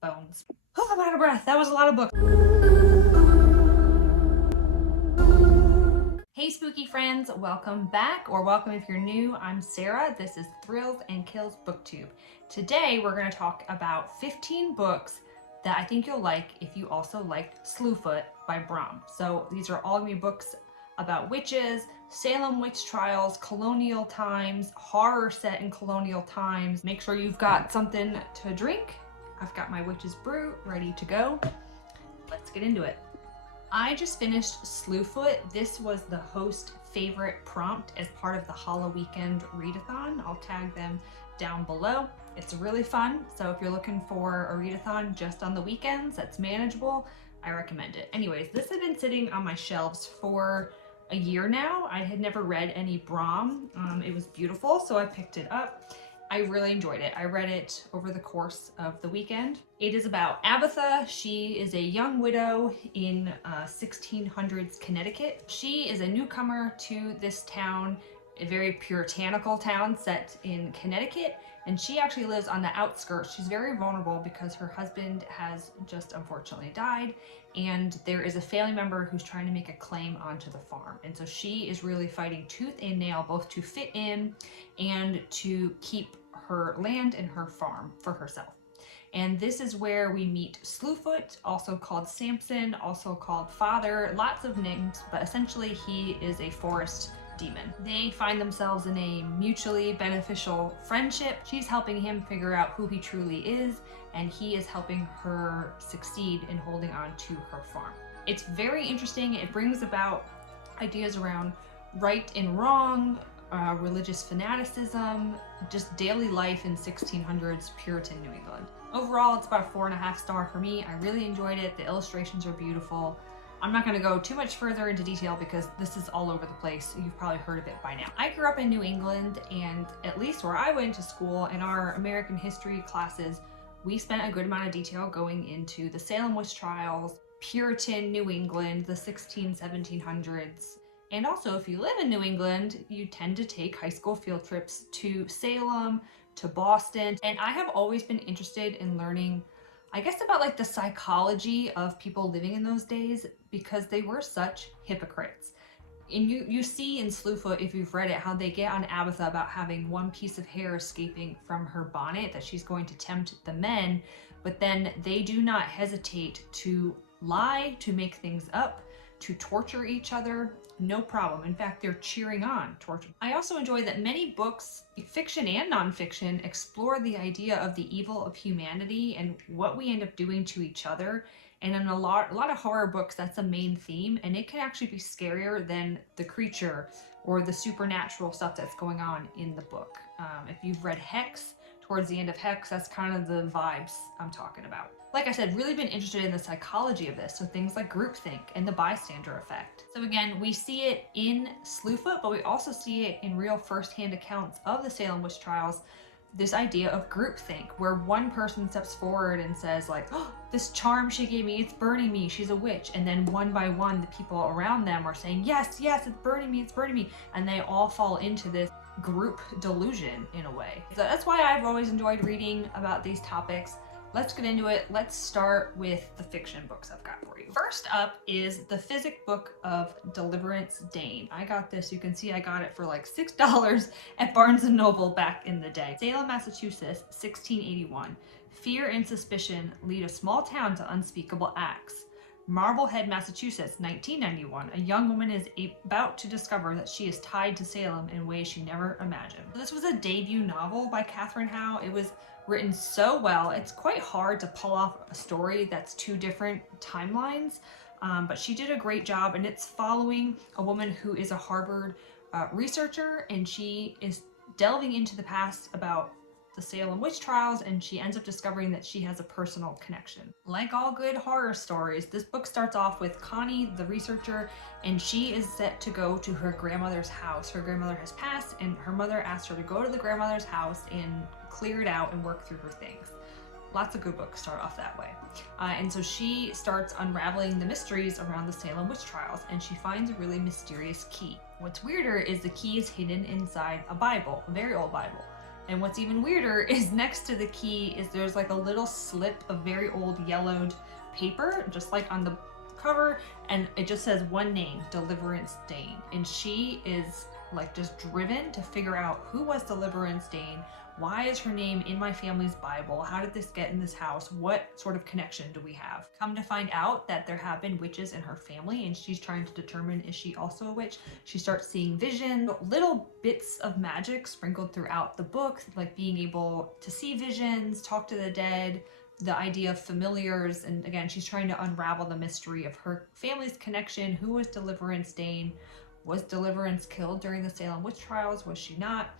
bones. Oh, I'm out of breath. That was a lot of books. Hey spooky friends, welcome back, or welcome if you're new. I'm Sarah. This is Thrills and Kills Booktube. Today we're going to talk about 15 books that I think you'll like if you also liked Slewfoot by Brom. So these are all going to be books about witches, Salem witch trials, colonial times, horror set in colonial times. Make sure you've got something to drink. I've got my witch's brew ready to go. Let's get into it. I just finished Slewfoot. This was the host favorite prompt as part of the Hollow Weekend readathon. I'll tag them down below. It's really fun, so if you're looking for a readathon just on the weekends that's manageable, I recommend it. Anyways, this had been sitting on my shelves for a year now. I had never read any Brom. It was beautiful, so I picked it up. I really enjoyed it. I read it over the course of the weekend. It is about Abatha. She is a young widow in 1600s Connecticut. She is a newcomer to this town, a very puritanical town set in Connecticut, and she actually lives on the outskirts. She's very vulnerable because her husband has just unfortunately died, and there is a family member who's trying to make a claim onto the farm. And so she is really fighting tooth and nail both to fit in and to keep her land and her farm for herself. And this is where we meet Slewfoot, also called Samson, also called Father, lots of names, but essentially he is a forest demon. They find themselves in a mutually beneficial friendship. She's helping him figure out who he truly is, and he is helping her succeed in holding on to her farm. It's very interesting. It brings about ideas around right and wrong, religious fanaticism, just daily life in 1600s Puritan New England. Overall, it's about a 4.5 star for me. I really enjoyed it. The illustrations are beautiful. I'm not going to go too much further into detail because this is all over the place. You've probably heard of it by now. I grew up in New England, and at least where I went to school, in our American history classes, we spent a good amount of detail going into the Salem witch trials, Puritan New England, the 1700s. And also, if you live in New England, you tend to take high school field trips to Salem, to Boston. And I have always been interested in learning, I guess, about like the psychology of people living in those days, because they were such hypocrites. And you see in Slewfoot, if you've read it, how they get on Abatha about having one piece of hair escaping from her bonnet, that she's going to tempt the men, but then they do not hesitate to lie, to make things up, to torture each other. No problem. In fact, they're cheering on torture. I also enjoy that many books, fiction and nonfiction, explore the idea of the evil of humanity and what we end up doing to each other. And in a lot of horror books, that's a main theme, and it can actually be scarier than the creature or the supernatural stuff that's going on in the book. If you've read Hex, towards the end of Hex, that's kind of the vibes I'm talking about. Like I said, really been interested in the psychology of this, so things like groupthink and the bystander effect. So again, we see it in Slewfoot, but we also see it in real first-hand accounts of the Salem witch trials, this idea of groupthink, where one person steps forward and says like, oh, this charm she gave me, it's burning me, she's a witch. And then one by one, the people around them are saying, yes, yes, it's burning me, it's burning me. And they all fall into this group delusion in a way. So that's why I've always enjoyed reading about these topics. Let's get into it. Let's start with the fiction books I've got for you. First up is the Physic Book of Deliverance Dane. I got this, you can see I got it for like $6 at Barnes & Noble back in the day. Salem, Massachusetts, 1681. Fear and suspicion lead a small town to unspeakable acts. Marblehead, Massachusetts, 1991. A young woman is about to discover that she is tied to Salem in ways she never imagined. This was a debut novel by Catherine Howe. It was written so well. It's quite hard to pull off a story that's two different timelines, but she did a great job, and it's following a woman who is a Harvard researcher, and she is delving into the past about the Salem witch trials, and she ends up discovering that she has a personal connection. Like all good horror stories, this book starts off with Connie, the researcher, and she is set to go to her grandmother's house. Her grandmother has passed, and her mother asked her to go to the grandmother's house and clear it out and work through her things. Lots of good books start off that way. And so she starts unraveling the mysteries around the Salem witch trials, and she finds a really mysterious key. What's weirder is the key is hidden inside a Bible, a very old Bible. And what's even weirder is next to the key is there's like a little slip of very old yellowed paper, just like on the cover, and it just says one name, Deliverance Dane. And she is like just driven to figure out who was Deliverance Dane. Why is her name in my family's Bible? How did this get in this house? What sort of connection do we have? Come to find out that there have been witches in her family, and she's trying to determine, is she also a witch? She starts seeing vision, little bits of magic sprinkled throughout the book, like being able to see visions, talk to the dead, the idea of familiars. And again, she's trying to unravel the mystery of her family's connection. Who was Deliverance Dane? Was Deliverance killed during the Salem witch trials? Was she not?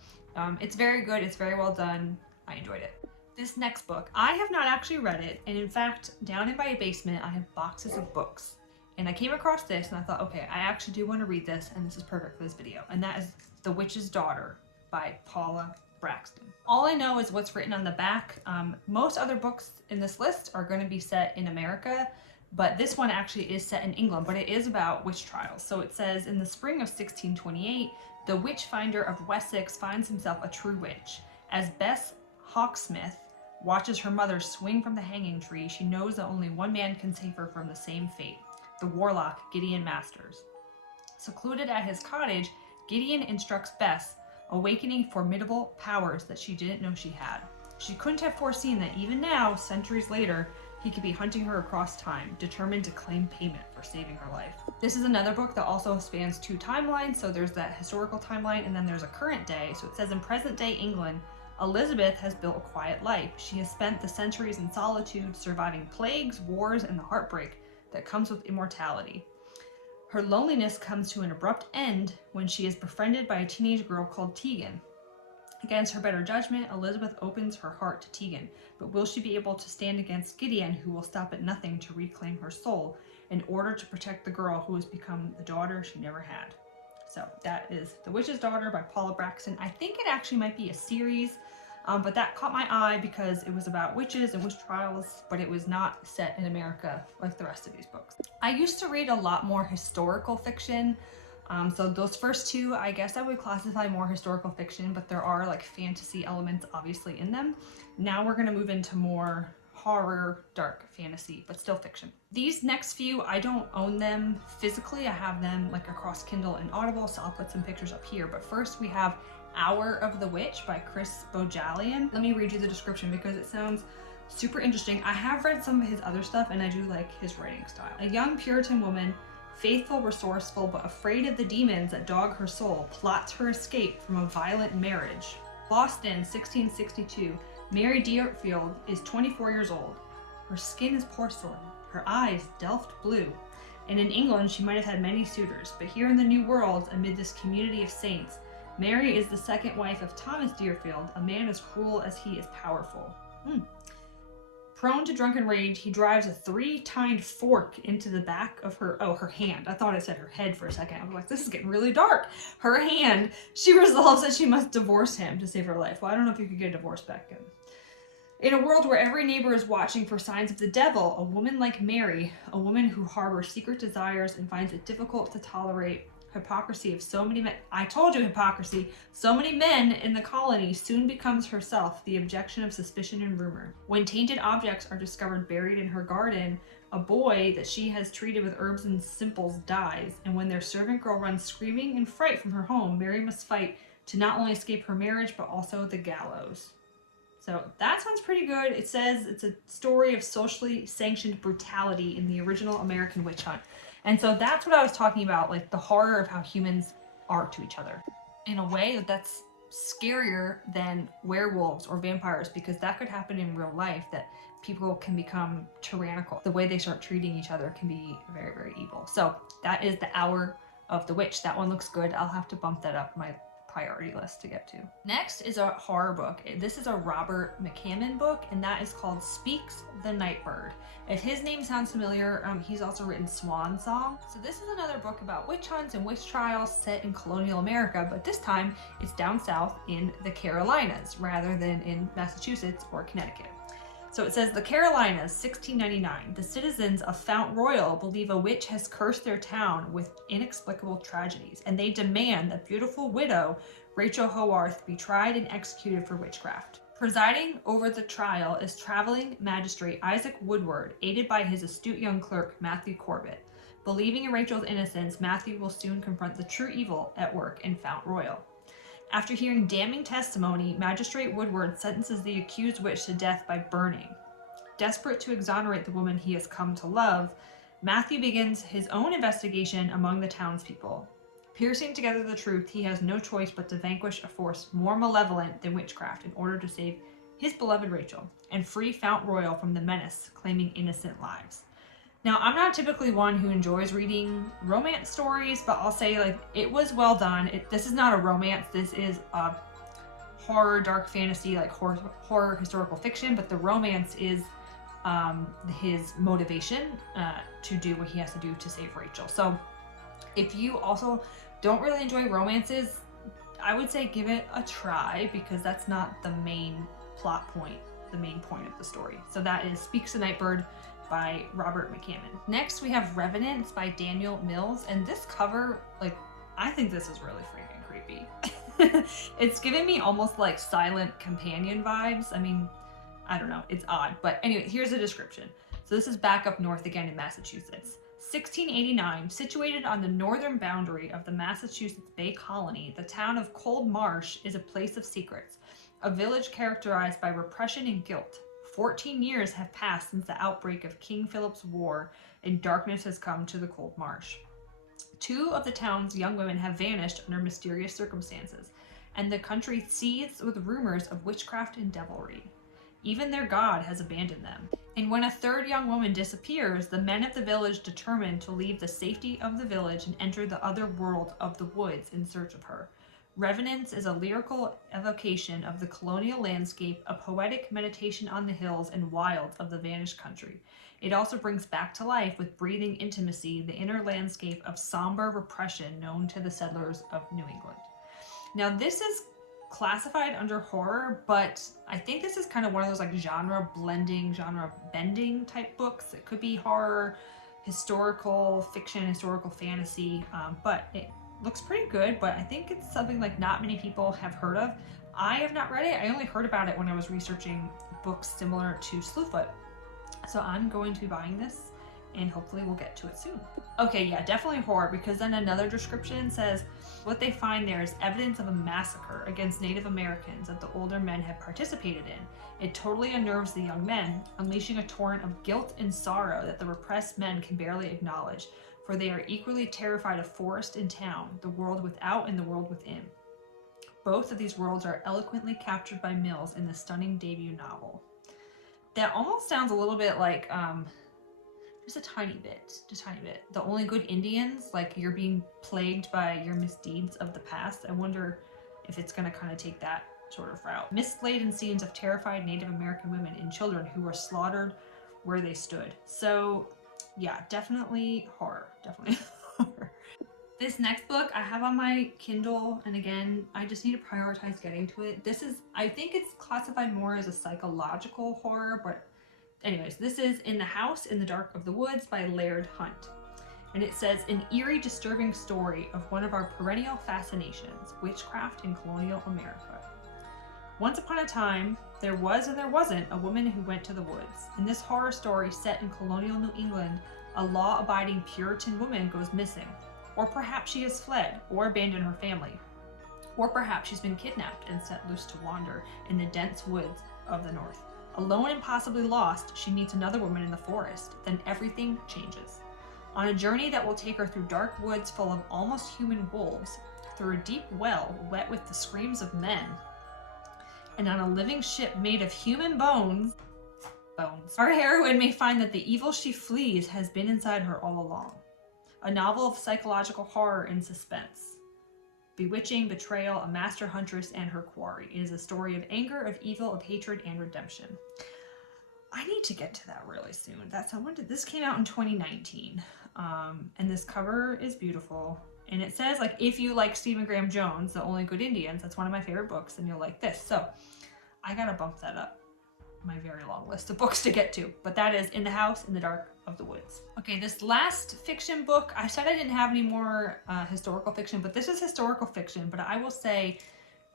It's very good. It's very well done. I enjoyed it. This next book, I have not actually read it. And in fact, down in my basement, I have boxes of books. And I came across this and I thought, okay, I actually do want to read this, and this is perfect for this video. And that is The Witch's Daughter by Paula Braxton. All I know is what's written on the back. Most other books in this list are going to be set in America, but this one actually is set in England, but it is about witch trials. So it says, in the spring of 1628, the witch finder of Wessex finds himself a true witch. As Bess Hawksmith watches her mother swing from the hanging tree, she knows that only one man can save her from the same fate, the warlock Gideon Masters. Secluded at his cottage, Gideon instructs Bess, awakening formidable powers that she didn't know she had. She couldn't have foreseen that even now, centuries later, he could be hunting her across time, determined to claim payment for saving her life. This is another book that also spans two timelines. So there's that historical timeline, and then there's a current day. So it says, in present day England, Elizabeth has built a quiet life. She has spent the centuries in solitude, surviving plagues, wars, and the heartbreak that comes with immortality. Her loneliness comes to an abrupt end when she is befriended by a teenage girl called Tegan. Against her better judgment, Elizabeth opens her heart to Tegan, but will she be able to stand against Gideon, who will stop at nothing to reclaim her soul in order to protect the girl who has become the daughter she never had? So that is The Witch's Daughter by Paula Braxton. I think it actually might be a series, but that caught my eye because it was about witches and witch trials, but it was not set in America like the rest of these books. I used to read a lot more historical fiction. So those first two, I guess I would classify more historical fiction, but there are like fantasy elements obviously in them. Now we're going to move into more horror, dark fantasy, but still fiction. These next few, I don't own them physically. I have them like across Kindle and Audible, so I'll put some pictures up here. But first we have Hour of the Witch by Chris Bojalian. Let me read you the description because it sounds super interesting. I have read some of his other stuff and I do like his writing style. A young Puritan woman, faithful, resourceful, but afraid of the demons that dog her soul, plots her escape from a violent marriage. Boston, 1662. Mary Deerfield is 24 years old. Her skin is porcelain, her eyes Delft blue. And in England, she might have had many suitors, but here in the New World, amid this community of saints, Mary is the second wife of Thomas Deerfield, a man as cruel as he is powerful. Prone to drunken rage, he drives a 3-tined fork into the back of her hand. I thought it said her head for a second. I was like, this is getting really dark. Her hand. She resolves that she must divorce him to save her life. Well, I don't know if you could get a divorce back then. In a world where every neighbor is watching for signs of the devil, a woman like Mary, a woman who harbors secret desires and finds it difficult to tolerate hypocrisy of so many men. I told you hypocrisy. So many men in the colony soon becomes herself the objection of suspicion and rumor. When tainted objects are discovered buried in her garden, a boy that she has treated with herbs and simples dies. And when their servant girl runs screaming in fright from her home, Mary must fight to not only escape her marriage, but also the gallows. So that sounds pretty good. It says it's a story of socially sanctioned brutality in the original American witch hunt. And so that's what I was talking about, like the horror of how humans are to each other. In a way that's scarier than werewolves or vampires, because that could happen in real life, that people can become tyrannical. The way they start treating each other can be very, very evil. So that is The Hour of the Witch. That one looks good. I'll have to bump that up my priority list to get to. Next is a horror book. This is a Robert McCammon book, and that is called Speaks the Nightbird. If his name sounds familiar, he's also written Swan Song. So this is another book about witch hunts and witch trials set in colonial America, but this time it's down south in the Carolinas rather than in Massachusetts or Connecticut. So it says, the Carolinas, 1699. The citizens of Fount Royal believe a witch has cursed their town with inexplicable tragedies, and they demand that beautiful widow Rachel Howarth be tried and executed for witchcraft. Presiding over the trial is traveling magistrate Isaac Woodward, aided by his astute young clerk Matthew Corbett. Believing in Rachel's innocence, Matthew will soon confront the true evil at work in Fount Royal. After hearing damning testimony, Magistrate Woodward sentences the accused witch to death by burning. Desperate to exonerate the woman he has come to love, Matthew begins his own investigation among the townspeople. Piercing together the truth, he has no choice but to vanquish a force more malevolent than witchcraft in order to save his beloved Rachel and free Fount Royal from the menace claiming innocent lives. Now, I'm not typically one who enjoys reading romance stories, but I'll say, like, it was well done. This is not a romance. This is a horror, dark fantasy, like horror historical fiction, but the romance is his motivation to do what he has to do to save Rachel. So if you also don't really enjoy romances, I would say give it a try, because that's not the main plot point, the main point of the story. So that is Speaks the Nightbird by Robert McCammon. Next, we have Revenants by Daniel Mills, and this cover, like, I think this is really freaking creepy. It's giving me almost like Silent Companion vibes. I mean, I don't know, it's odd, but anyway, here's a description. So this is back up north again in Massachusetts. 1689, situated on the northern boundary of the Massachusetts Bay Colony, the town of Cold Marsh is a place of secrets, a village characterized by repression and guilt. 14 years have passed since the outbreak of King Philip's War, and darkness has come to the Cold Marsh. 2 of the town's young women have vanished under mysterious circumstances, and the country seethes with rumors of witchcraft and devilry. Even their god has abandoned them. And when a 3rd young woman disappears, the men of the village determine to leave the safety of the village and enter the other world of the woods in search of her. Revenants is a lyrical evocation of the colonial landscape, a poetic meditation on the hills and wilds of the vanished country. It also brings back to life with breathing intimacy the inner landscape of somber repression known to the settlers of New England. Now, this is classified under horror, but I think this is kind of one of those like genre blending, genre bending type books. It could be horror, historical fiction, historical fantasy, but it looks pretty good, but I think it's something like not many people have heard of. I have not read it. I only heard about it when I was researching books similar to Slewfoot. So I'm going to be buying this, and hopefully we'll get to it soon. Okay, yeah, definitely horror, because then another description says what they find there is evidence of a massacre against Native Americans that the older men have participated in. It totally unnerves the young men, unleashing a torrent of guilt and sorrow that the repressed men can barely acknowledge, for they are equally terrified of forest and town, the world without and the world within. Both of these worlds are eloquently captured by Mills in the stunning debut novel. That almost sounds a little bit like, just a tiny bit, The Only Good Indians, like you're being plagued by your misdeeds of the past. I wonder if it's gonna kind of take that sort of route. Mist-laden scenes of terrified Native American women and children who were slaughtered where they stood. So yeah, definitely horror, definitely horror. This next book I have on my Kindle, and again, I just need to prioritize getting to it. This is, I think it's classified more as a psychological horror, but anyways, this is In the House in the Dark of the Woods by Laird Hunt. And it says, an eerie, disturbing story of one of our perennial fascinations, witchcraft in colonial America. Once upon a time, there was and there wasn't a woman who went to the woods. In this horror story set in colonial New England, a law-abiding Puritan woman goes missing. Or perhaps she has fled or abandoned her family. Or perhaps she's been kidnapped and set loose to wander in the dense woods of the north. Alone and possibly lost, she meets another woman in the forest. Then everything changes. On a journey that will take her through dark woods full of almost human wolves, through a deep well wet with the screams of men, and on a living ship made of human bones, our heroine may find that the evil she flees has been inside her all along. A novel of psychological horror and suspense. Bewitching, betrayal, a master huntress, and her quarry. It is a story of anger, of evil, of hatred, and redemption. I need to get to that really soon. This came out in 2019, and this cover is beautiful. And it says, like, if you like Stephen Graham Jones, The Only Good Indians, that's one of my favorite books, and you'll like this. So I gotta bump that up. my very long list of books to get to, but that is In the House in the Dark of the Woods. Okay, this last fiction book, I said I didn't have any more historical fiction, but this is historical fiction. But I will say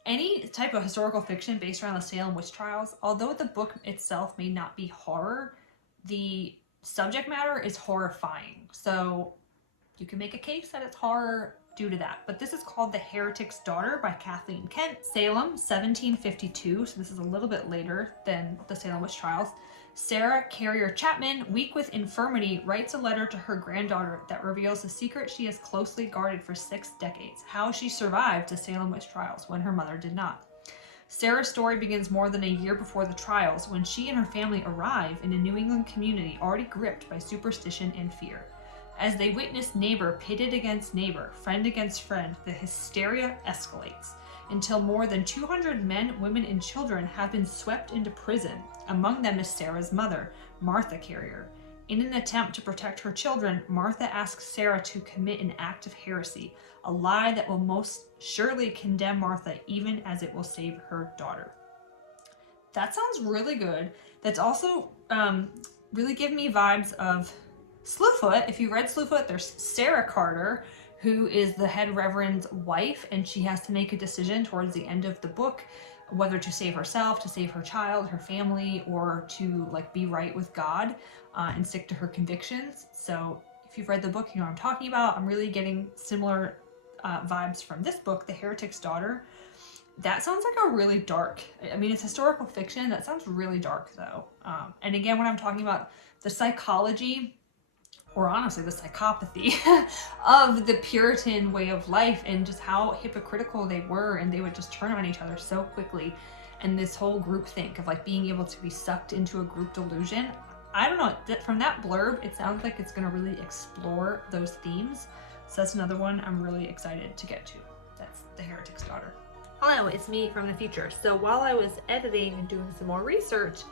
any type of historical fiction based around the Salem witch trials, although the book itself may not be horror, the subject matter is horrifying. So you can make a case that it's horror due to that. But this is called The Heretic's Daughter by Kathleen Kent. Salem, 1752, so this is a little bit later than the Salem witch trials. Sarah Carrier Chapman, weak with infirmity, writes a letter to her granddaughter that reveals a secret she has closely guarded for 6 decades, how she survived the Salem witch trials when her mother did not. Sarah's story begins more than a year before the trials, when she and her family arrive in a New England community already gripped by superstition and fear. As they witness neighbor pitted against neighbor, friend against friend, the hysteria escalates until more than 200 men, women, and children have been swept into prison. Among them is Sarah's mother, Martha Carrier. In an attempt to protect her children, Martha asks Sarah to commit an act of heresy, a lie that will most surely condemn Martha even as it will save her daughter. That sounds really good. That's also really giving me vibes of Slewfoot. If you read Slewfoot, there's Sarah Carter, who is the head reverend's wife, and she has to make a decision towards the end of the book whether to save herself, to save her child, her family, or to like be right with God and stick to her convictions. So if you've read the book, you know what I'm talking about. I'm really getting similar vibes from this book, The Heretic's Daughter. That sounds like a really dark, I mean, it's historical fiction. That sounds really dark though. And again, when I'm talking about the psychology, or honestly the psychopathy of the Puritan way of life and just how hypocritical they were, and they would just turn on each other so quickly, and this whole group think of like being able to be sucked into a group delusion. I don't know, from that blurb, it sounds like it's going to really explore those themes. So that's another one I'm really excited to get to. That's The Heretic's Daughter. Hello, it's me from the future. So while I was editing and doing some more research,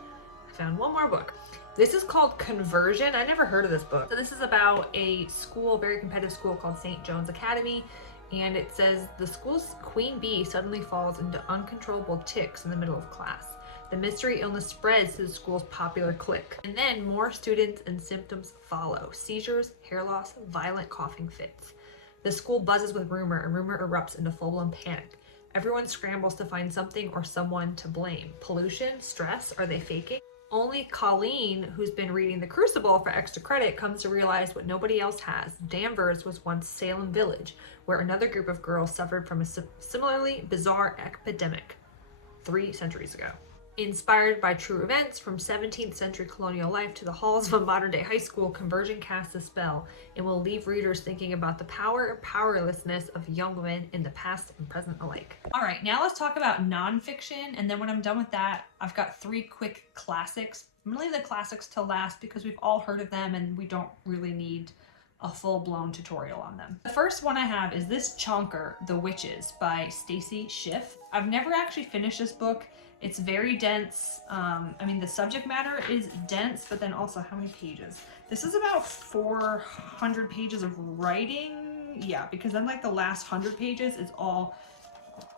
I found one more book. This is called Conversion. I never heard of this book. So this is about a school, very competitive school called St. John's Academy. And it says the school's queen bee suddenly falls into uncontrollable tics in the middle of class. The mystery illness spreads to the school's popular clique. And then more students and symptoms follow. Seizures, hair loss, violent coughing fits. The school buzzes with rumor, and rumor erupts into full-blown panic. Everyone scrambles to find something or someone to blame. Pollution, stress, are they faking? Only Colleen, who's been reading The Crucible for extra credit, comes to realize what nobody else has. Danvers was once Salem Village, where another group of girls suffered from a similarly bizarre epidemic 3 centuries ago. Inspired by true events from 17th century colonial life to the halls of a modern-day high school, Conversion casts a spell and will leave readers thinking about the power and powerlessness of young women in the past and present alike. All right, now let's talk about nonfiction, and then when I'm done with that, I've got 3 quick classics. I'm gonna leave the classics to last because we've all heard of them and we don't really need a full-blown tutorial on them. The first one I have is this chonker, The Witches by Stacy Schiff. I've never actually finished this book. It's very dense. I mean, the subject matter is dense, but then also how many pages? This is about 400 pages of writing. Yeah, because then like the last 100 pages is all,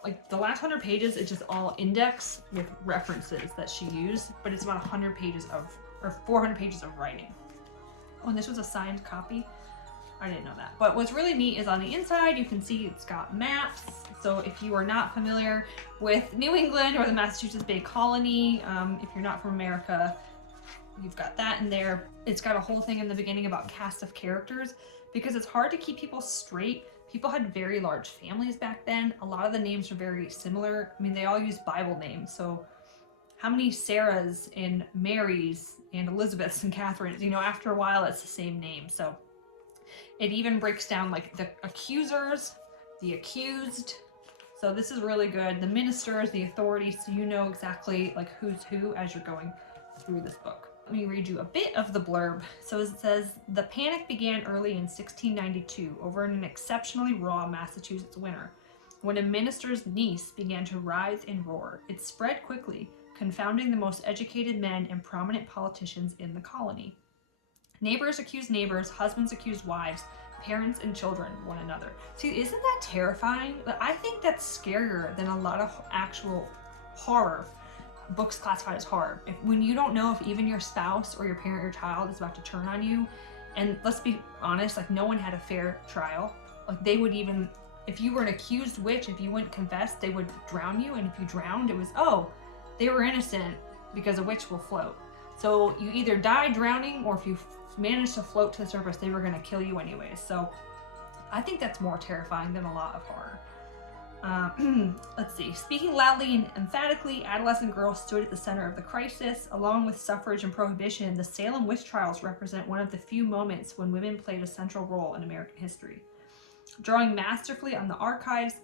like the last 100 pages is just all index with references that she used, but it's about 100 pages of, or 400 pages of writing. Oh, and this was a signed copy. I didn't know that. But what's really neat is on the inside, you can see it's got maps. So if you are not familiar with New England or the Massachusetts Bay Colony, if you're not from America, you've got that in there. It's got a whole thing in the beginning about cast of characters because it's hard to keep people straight. People had very large families back then. A lot of the names are very similar. I mean, they all use Bible names. So how many Sarahs and Marys and Elizabeths and Catherines, you know, after a while, it's the same name. So it even breaks down like the accusers, the accused. So this is really good. The ministers, the authorities, so you know exactly like who's who as you're going through this book. Let me read you a bit of the blurb. So it says, the panic began early in 1692 over an exceptionally raw Massachusetts winter, when a minister's niece began to rise and roar. It spread quickly, confounding the most educated men and prominent politicians in the colony. Neighbors accused neighbors, husbands accused wives, parents and children one another. See, isn't that terrifying? But I think that's scarier than a lot of actual horror. books classified as horror. When you don't know if even your spouse or your parent or child is about to turn on you, and let's be honest, like no one had a fair trial. Like they would even, if you were an accused witch, if you wouldn't confess, they would drown you. And if you drowned, it was, oh, they were innocent because a witch will float. So you either die drowning, or if you managed to float to the surface, they were going to kill you anyways. So I think that's more terrifying than a lot of horror. Let's see. Speaking loudly and emphatically, adolescent girls stood at the center of the crisis. Along with suffrage and prohibition, the Salem witch trials represent one of the few moments when women played a central role in American history. Drawing masterfully on the archives,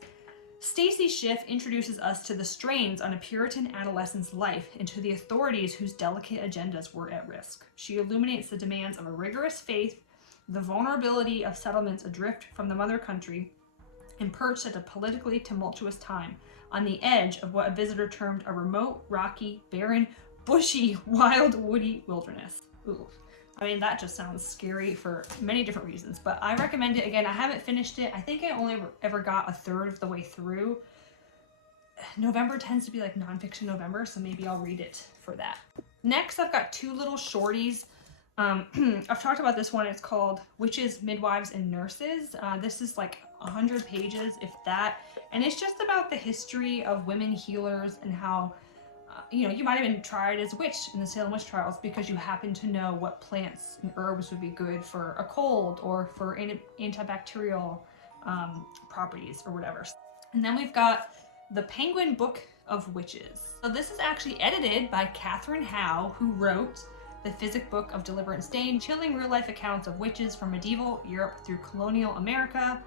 Stacy Schiff introduces us to the strains on a Puritan adolescent's life and to the authorities whose delicate agendas were at risk. She illuminates the demands of a rigorous faith, the vulnerability of settlements adrift from the mother country, and perched at a politically tumultuous time, on the edge of what a visitor termed a remote, rocky, barren, bushy, wild, woody wilderness. Ooh. I mean, that just sounds scary for many different reasons, but I recommend it. Again, I haven't finished it. I think I only ever got a third of the way through. November tends to be like nonfiction November, so maybe I'll read it for that. Next, I've got two little shorties. I've talked about this one. It's called Witches, Midwives, and Nurses. This is like 100 pages, if that. And it's just about the history of women healers and how, you know, you might have been tried as a witch in the Salem witch trials because you happen to know what plants and herbs would be good for a cold or for antibacterial properties or whatever. And then we've got the Penguin Book of Witches. So this is actually edited by Catherine Howe, who wrote The Physic Book of Deliverance Dane, chilling real-life accounts of witches from medieval Europe through colonial America,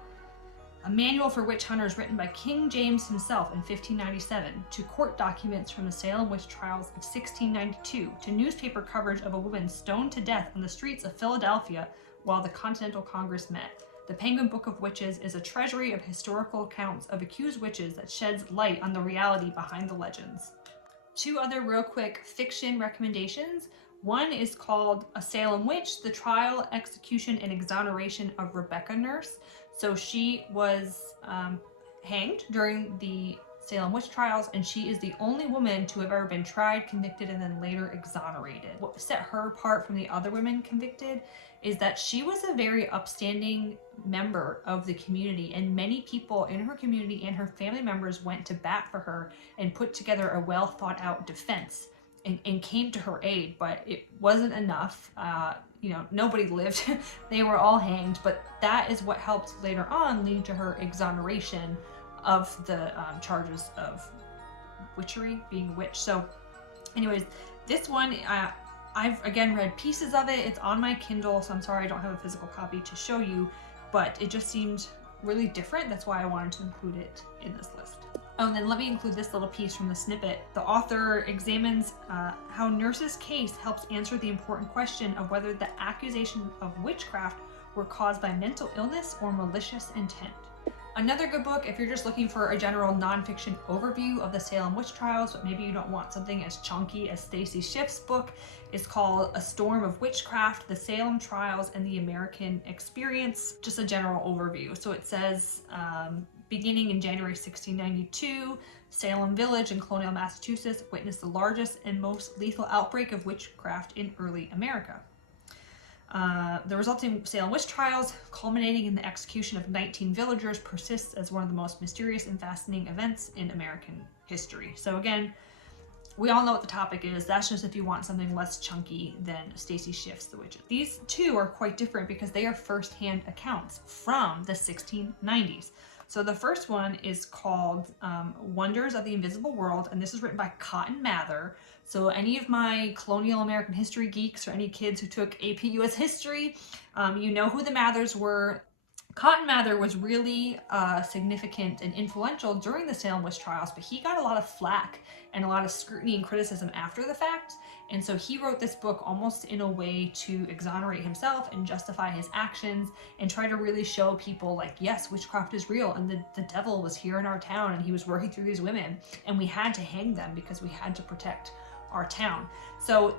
a manual for witch hunters written by King James himself in 1597, to court documents from the Salem witch trials of 1692, to newspaper coverage of a woman stoned to death on the streets of Philadelphia while the Continental Congress met. The Penguin Book of Witches is a treasury of historical accounts of accused witches that sheds light on the reality behind the legends. Two other real quick fiction recommendations. One is called A Salem Witch, the trial, execution, and exoneration of Rebecca Nurse. So she was hanged during the Salem witch trials, and she is the only woman to have ever been tried, convicted, and then later exonerated. What set her apart from the other women convicted is that she was a very upstanding member of the community, and many people in her community and her family members went to bat for her and put together a well thought out defense and came to her aid, but it wasn't enough. You know, nobody lived. They were all hanged, but that is what helped later on lead to her exoneration of the charges of witchery, being a witch. So anyways, this one, I've again read pieces of it. It's on my Kindle, so I'm sorry I don't have a physical copy to show you, but it just seemed really different. That's why I wanted to include it in this list. Oh, and then let me include this little piece from the snippet. The author examines how Nurse's case helps answer the important question of whether the accusation of witchcraft were caused by mental illness or malicious intent. Another good book, if you're just looking for a general nonfiction overview of the Salem witch trials, but maybe you don't want something as chunky as Stacy Schiff's book, is called A Storm of Witchcraft, The Salem Trials and the American Experience. Just a general overview. So it says, beginning in January 1692, Salem Village in colonial Massachusetts witnessed the largest and most lethal outbreak of witchcraft in early America. The resulting Salem witch trials, culminating in the execution of 19 villagers, persists as one of the most mysterious and fascinating events in American history. So again, we all know what the topic is. That's just if you want something less chunky than Stacy Schiff's The Witches. These two are quite different because they are first-hand accounts from the 1690s. So the first one is called Wonders of the Invisible World, and this is written by Cotton Mather. So any of my colonial American history geeks or any kids who took AP US history, you know who the Mathers were. Cotton Mather was really significant and influential during the Salem witch trials, but he got a lot of flack and a lot of scrutiny and criticism after the fact. And so he wrote this book almost in a way to exonerate himself and justify his actions and try to really show people like, yes, witchcraft is real and the devil was here in our town and he was working through these women and we had to hang them because we had to protect our town. So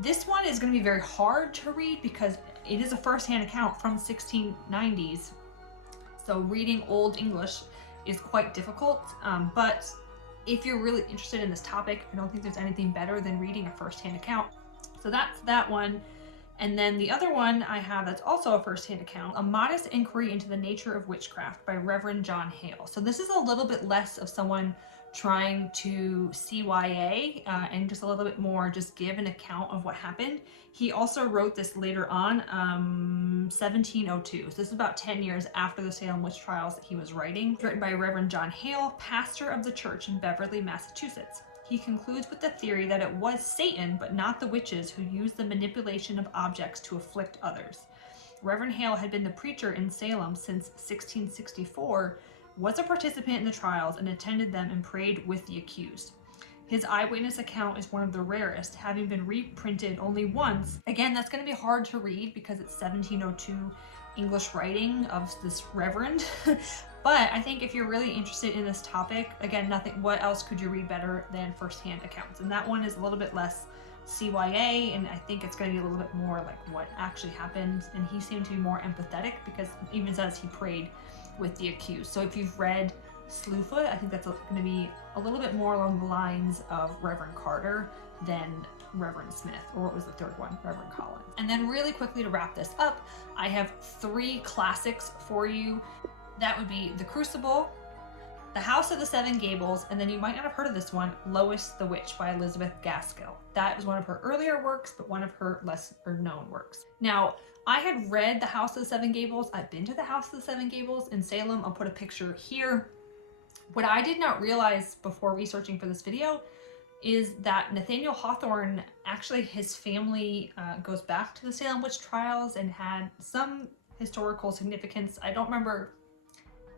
this one is going to be very hard to read because it is a first-hand account from 1690s. So reading Old English is quite difficult, but if you're really interested in this topic, I don't think there's anything better than reading a first-hand account. So that's that one. And then the other one I have that's also a first-hand account, A Modest Inquiry into the Nature of Witchcraft by Reverend John Hale. So this is a little bit less of someone trying to CYA and just a little bit more just give an account of what happened. He also wrote this later on, 1702. So this is about 10 years after the Salem witch trials that he was writing. It's written by Reverend John Hale, pastor of the church in Beverly, Massachusetts. He concludes with the theory that it was Satan, but not the witches, who used the manipulation of objects to afflict others. Reverend Hale had been the preacher in Salem since 1664, was a participant in the trials, and attended them and prayed with the accused. His eyewitness account is one of the rarest, having been reprinted only once. Again, that's going to be hard to read because it's 1702 English writing of this reverend. But I think if you're really interested in this topic, again, what else could you read better than first-hand accounts? And that one is a little bit less CYA, and I think it's going to be a little bit more like what actually happened. And he seemed to be more empathetic because it even says he prayed with the accused. So if you've read Slewfoot, I think that's going to be a little bit more along the lines of Reverend Carter than Reverend Smith, or what was the third one? Reverend Collins. And then really quickly to wrap this up, I have 3 classics for you. That would be The Crucible, The House of the Seven Gables, and then you might not have heard of this one, Lois the Witch by Elizabeth Gaskell. That was one of her earlier works, but one of her lesser known works. Now, I had read The House of the Seven Gables. I've been to the House of the Seven Gables in Salem. I'll put a picture here. What I did not realize before researching for this video is that Nathaniel Hawthorne, actually his family goes back to the Salem witch trials and had some historical significance. I don't remember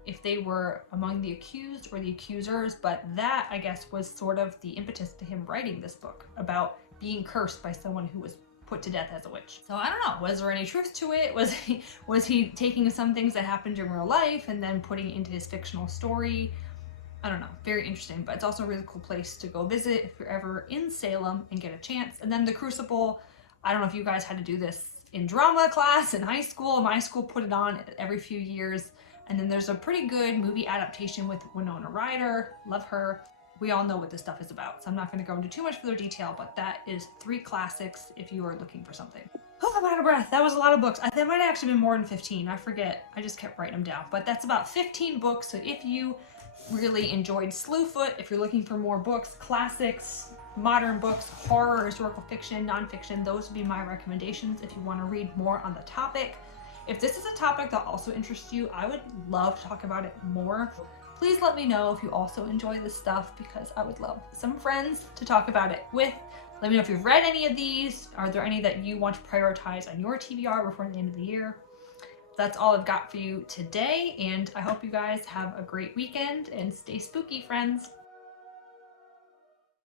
if they were among the accused or the accusers, but that, I guess, was sort of the impetus to him writing this book about being cursed by someone who was put to death as a witch. So I don't know, was there any truth to it? Was he taking some things that happened in real life and then putting it into his fictional story? I don't know, very interesting, but it's also a really cool place to go visit if you're ever in Salem and get a chance. And then The Crucible, I don't know if you guys had to do this in drama class in high school. My school put it on every few years. And then there's a pretty good movie adaptation with Winona Ryder. Love her. We all know what this stuff is about, so I'm not going to go into too much further detail, but that is 3 classics if you are looking for something. Oh, I'm out of breath. That was a lot of books. That might have actually been more than 15. I forget. I just kept writing them down. But that's about 15 books. So if you really enjoyed Slewfoot, if you're looking for more books, classics, modern books, horror, historical fiction, nonfiction, those would be my recommendations if you want to read more on the topic. If this is a topic that also interests you, I would love to talk about it more. Please let me know if you also enjoy this stuff, because I would love some friends to talk about it with. Let me know if you've read any of these. Are there any that you want to prioritize on your TBR before the end of the year? That's all I've got for you today, and I hope you guys have a great weekend and stay spooky, friends.